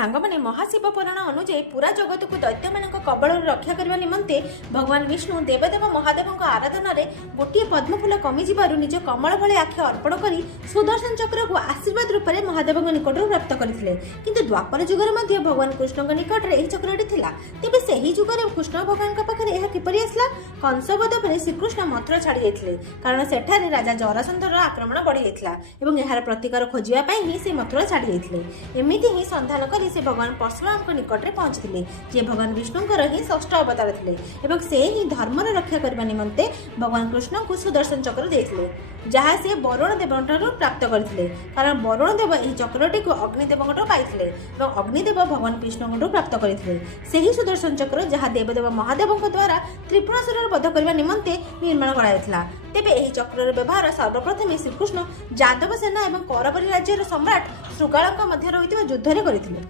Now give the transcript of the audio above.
सांगमाने महाशिव पुराण अनुଯାयी पूरा जगत को दैत्य मान कबल रक्षा करने निमंते भगवान विष्णु देवदेव महादेव आराधन में गोटे पद्मफूल कमिज निज कमल भले आखि अर्पण कर सुदर्शन चक्र को आशीर्वाद रूप में महादेव निकट प्राप्त करते किंतु द्वापर जुगर भगवान कृष्ण निकट में यह चक्रटी था तेज से ही जुगर कृष्ण भगवान पाखे यह किपरि आसला कंसवध पर श्रीकृष्ण मथुरा छाड़ी जाते कारण सेठारे राजा जरासंधर आक्रमण बढ़ी जाता और यार प्रतिकार खोजापी ही से मथुरा छाड़ी जाते एमती ही संधान कर से भगवान परशुराम निकट में पहुंची जे भगवान विष्णुंकर ही षष्ठ अवतार थे से ही धर्मर रक्षा करने निमंते भगवान कृष्ण को सुदर्शन चक्र देते जहाँ से वरुण देव प्राप्त करते कारण वरुण देव यह चक्रटी को अग्निदेव पाई अग्निदेव भगवान विष्णु प्राप्त करते से ही सुदर्शन चक्र जहाँ देवदेव महादेव द्वारा त्रिपुरासुर वध करने निमंते निर्माण कराइला तेबे यह चक्र व्यवहार सर्वप्रथम श्रीकृष्ण जादव सेना और कौरवरी राज्यर सम्राट शृगाल मध्य रही युद्ध करते।